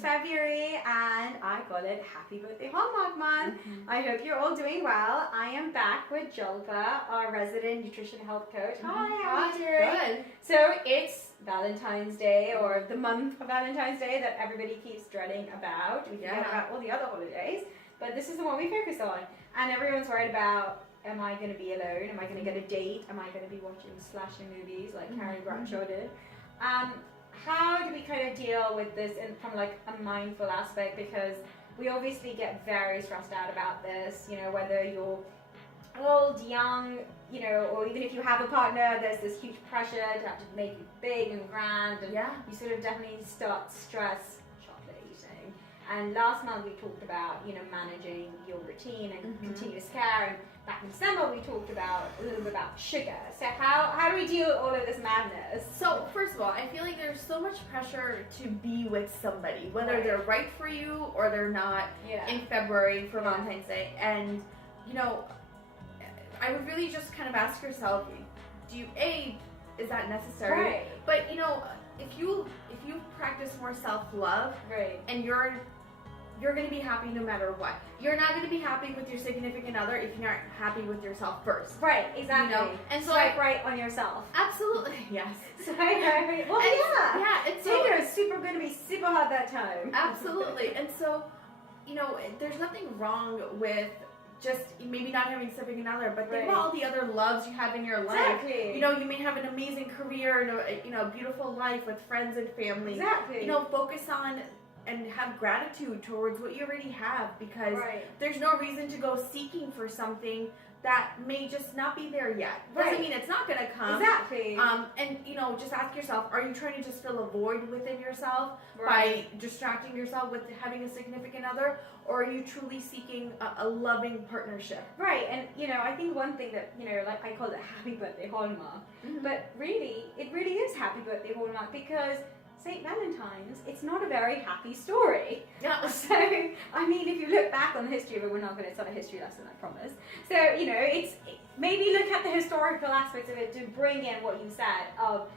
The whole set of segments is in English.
February and I call it Happy Birthday Hallmark Month. I hope you're all doing well. I am back with Jolpa, our resident nutrition health coach. Hi, how are you doing? Good. So it's Valentine's Day, or the month of Valentine's Day that everybody keeps dreading about. We forget about all the other holidays, but this is the one we focus on. And everyone's worried about, am I going to be alone? Am I going to get a date? Am I going to be watching slashing movies like Carrie Bradshaw did? How do we kind of deal with this from like a mindful aspect? Because we obviously get very stressed out about this, you know, whether you're old, young, you know, or even if you have a partner, there's this huge pressure to have to make it big and grand, and you sort of definitely start stress chocolate eating. And last month we talked about, you know, managing your routine and continuous care, and back in December we talked about a little bit about sugar. So how do we deal with all of this madness? So first of all, I feel like there's so much pressure to be with somebody, whether they're right for you or they're not in February for Valentine's Day. And, you know, I would really just kind of ask yourself, is that necessary? Right. But, you know, if you practice more self-love and you're going to be happy no matter what. You're not going to be happy with your significant other if you're not happy with yourself first. Right, exactly. You know? And so swipe right on yourself. Absolutely. Yes. Swipe right. Well, and so Tinder is going to be super hot that time. Absolutely. And so, you know, there's nothing wrong with just maybe not having significant other, but think about all the other loves you have in your life. Exactly. You know, you may have an amazing career and a beautiful life with friends and family. Exactly. You know, focus on and have gratitude towards what you already have, because there's no reason to go seeking for something that may just not be there yet. Doesn't mean it's not going to come. Exactly. And, you know, just ask yourself, are you trying to just fill a void within yourself by distracting yourself with having a significant other, or are you truly seeking a loving partnership? Right. And, you know, I think one thing that, you know, like I call it Happy Birthday Hallmark, but really, it really is Happy Birthday Hallmark, because St. Valentine's, it's not a very happy story. Yeah. So, I mean, if you look back on the history of it, it's not a history lesson, I promise. So, you know, maybe look at the historical aspects of it to bring in what you said of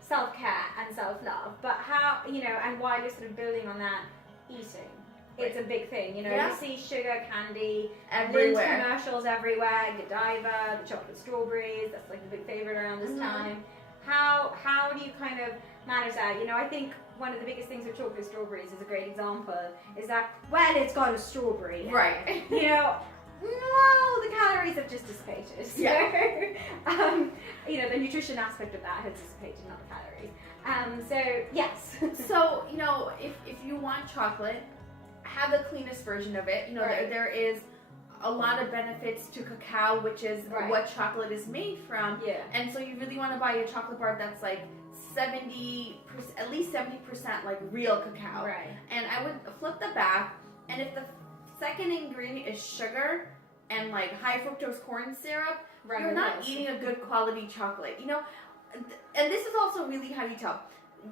self-care and self-love, but how, you know, and while you're sort of building on that, eating. It's a big thing, you know, you see sugar, candy, everywhere. Lindt commercials everywhere, Godiva, the chocolate strawberries, that's like the big favorite around this time. How do you kind of manage that? You know, I think one of the biggest things with chocolate strawberries is a great example, is that, well, it's got a strawberry. Right. You know, well, the calories have just dissipated. So, you know, the nutrition aspect of that has dissipated, not the calories. So, yes. So, you know, if you want chocolate, have the cleanest version of it. You know, there is a lot of benefits to cacao, which is what chocolate is made from. Yeah. And so you really want to buy a chocolate bar that's like 70%, at least 70% like real cacao. Right. And I would flip the back, and if the second ingredient is sugar and like high fructose corn syrup, you're not eating a good quality chocolate. You know, and this is also really how you tell.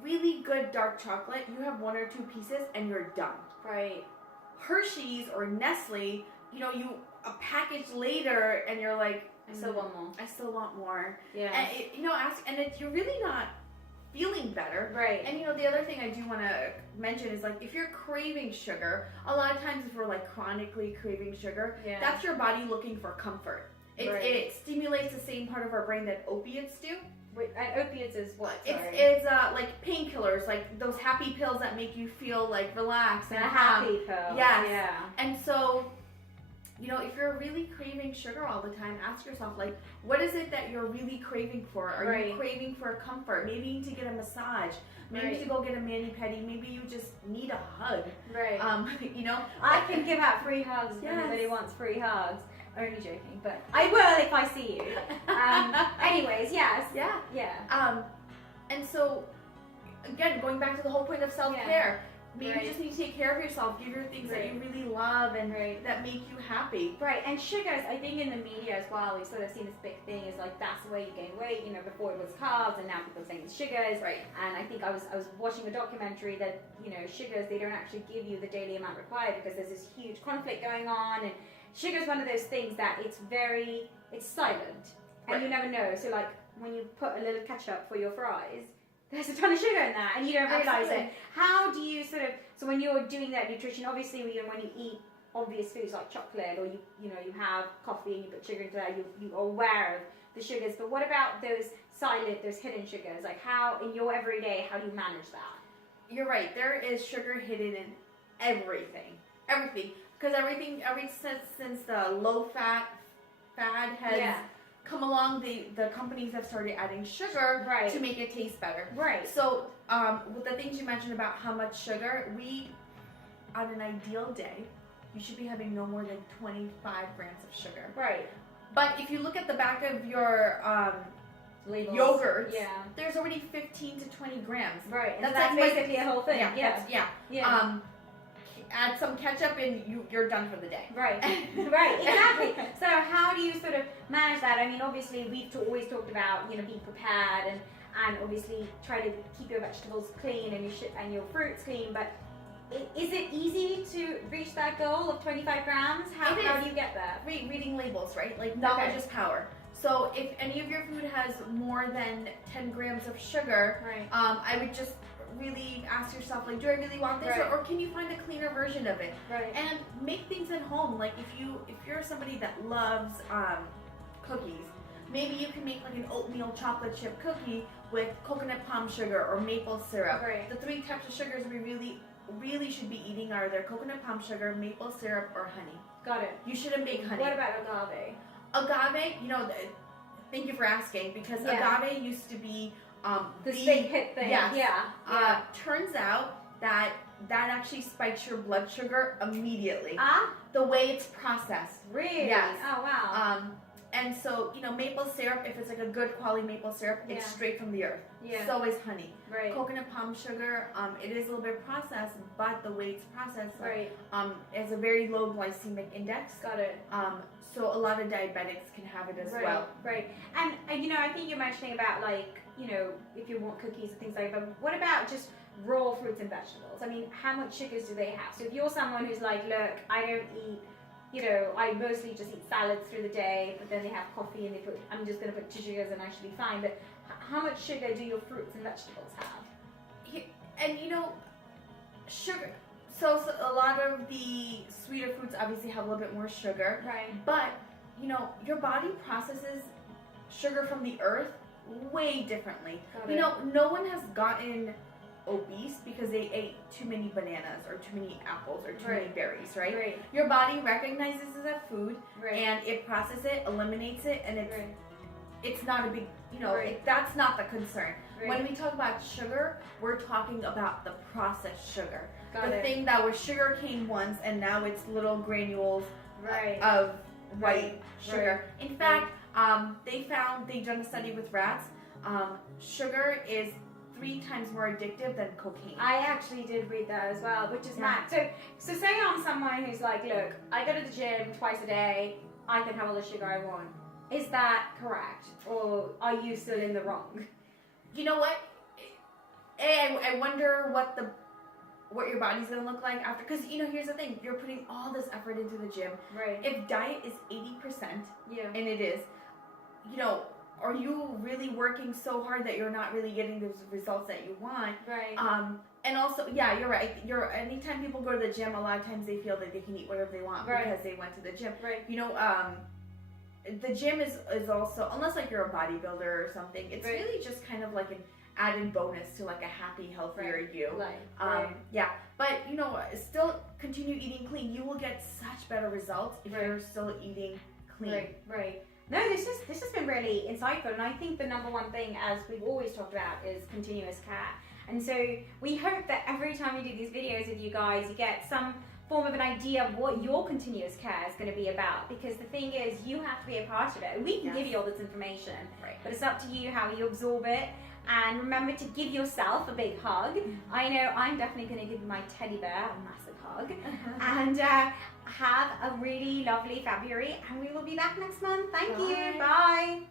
Really good dark chocolate, you have one or two pieces and you're done. Right. Hershey's or Nestle, you know, a package later and you're like, I still want more. I still want more. Yeah. And you know, you're really not feeling better. Right. And you know, the other thing I do want to mention is, like, if you're craving sugar, a lot of times if we're like chronically craving sugar, that's your body looking for comfort. It stimulates the same part of our brain that opiates do. Wait, and opiates is what? It's like painkillers, like those happy pills that make you feel like relaxed and happy pill. Yes. Yeah. And so, you know, if you're really craving sugar all the time, ask yourself, like, what is it that you're really craving for? Are you craving for comfort? Maybe you need to get a massage. Maybe to go get a mani-pedi. Maybe you just need a hug. Right. You know, I can give out free hugs if anybody wants free hugs. Only joking, but I will if I see you. Anyways, yes. Yeah. Yeah. And so, again, going back to the whole point of self-care, maybe you just need to take care of yourself. Give your things that you really love and that make you happy. Right. And sugars, I think in the media as well, we've sort of seen this big thing is like, that's the way you gain weight. You know, before it was carbs, and now people are saying it's sugars. Right. And I think I was watching a documentary that, you know, sugars, they don't actually give you the daily amount required because there's this huge conflict going on, and sugar is one of those things that it's silent, and you never know. So like when you put a little ketchup for your fries, there's a ton of sugar in that and you don't realize it. How do you sort of, so when you're doing that nutrition, obviously when you eat obvious foods like chocolate, or you have coffee and you put sugar into that, you are aware of the sugars, but what about those silent, those hidden sugars? Like how, in your everyday, how do you manage that? You're right, there is sugar hidden in everything. Because since the low fat fad has come along, the companies have started adding sugar to make it taste better. Right. So with the things you mentioned about how much sugar, on an ideal day, you should be having no more than 25 grams of sugar. Right. But if you look at the back of your yogurts, there's already 15 to 20ty grams. Right. And that's basically a whole thing. Yeah. Add some ketchup and you're done for the day. Right. Right. Exactly. So how do you sort of manage that? I mean, obviously we've always talked about being prepared and obviously try to keep your vegetables clean and your fruits clean, but is it easy to reach that goal of 25 grams? How do you get there? Reading labels, right? Like knowledge is power. So if any of your food has more than 10 grams of sugar, I would just really ask yourself, like, do I really want this, or can you find a cleaner version of it? Right. And make things at home. Like if you're somebody that loves cookies, maybe you can make like an oatmeal chocolate chip cookie with coconut palm sugar or maple syrup. Right. The 3 types of sugars we really should be eating are either coconut palm sugar, maple syrup, or honey. Got it. You shouldn't make honey. What about agave? Agave, thank you for asking, because agave used to be the big hit thing. Yeah. Turns out that actually spikes your blood sugar immediately. The way it's processed. Really? Yes. Oh wow. And so, maple syrup, if it's like a good quality maple syrup, it's straight from the earth. Yeah. So is honey. Right. Coconut palm sugar, it is a little bit processed, but the way it's processed, has a very low glycemic index. Got it. So a lot of diabetics can have it as well. Right. And I think you're mentioning about if you want cookies and things like that, but what about just raw fruits and vegetables? I mean, how much sugars do they have? So if you're someone who's like, look, I don't eat, I mostly just eat salads through the day, but then they have coffee and I'm just going to put 2 sugars and I should be fine. But how much sugar do your fruits and vegetables have? And sugar. So a lot of the sweeter fruits obviously have a little bit more sugar. Right. But, your body processes sugar from the earth way differently. No one has gotten obese because they ate too many bananas or too many apples or too many berries, right? Your body recognizes it as food and it processes it, eliminates it, and it's not a big, that's not the concern. When we talk about sugar, we're talking about the processed sugar. The thing that was sugar cane once and now it's little granules of white sugar. In fact, they've done a study with rats. Sugar is 3 times more addictive than cocaine. I actually did read that as well, which is mad. So say I'm someone who's like, look, I go to the gym twice a day, I can have all the sugar I want. Is that correct? Or are you still in the wrong? You know what? I wonder what your body's gonna look like after, because here's the thing, you're putting all this effort into the gym. Right. If diet is 80%, and it is, are you really working so hard that you're not really getting those results that you want? Right. And also, you're right. Anytime people go to the gym, a lot of times they feel that they can eat whatever they want because they went to the gym. Right. The gym is also, unless like you're a bodybuilder or something, it's really just kind of like an added bonus to like a happy, healthier you. But still continue eating clean. You will get such better results if you're still eating clean. Right. No, this has been really insightful, and I think the number one thing, as we've always talked about, is continuous care. And so we hope that every time we do these videos with you guys, you get some form of an idea of what your continuous care is going to be about, because the thing is, you have to be a part of it. We can give you all this information, but it's up to you how you absorb it. And remember to give yourself a big hug. I know I'm definitely going to give my teddy bear a massive hug. And have a really lovely February, and we will be back next month. Thank you. Bye.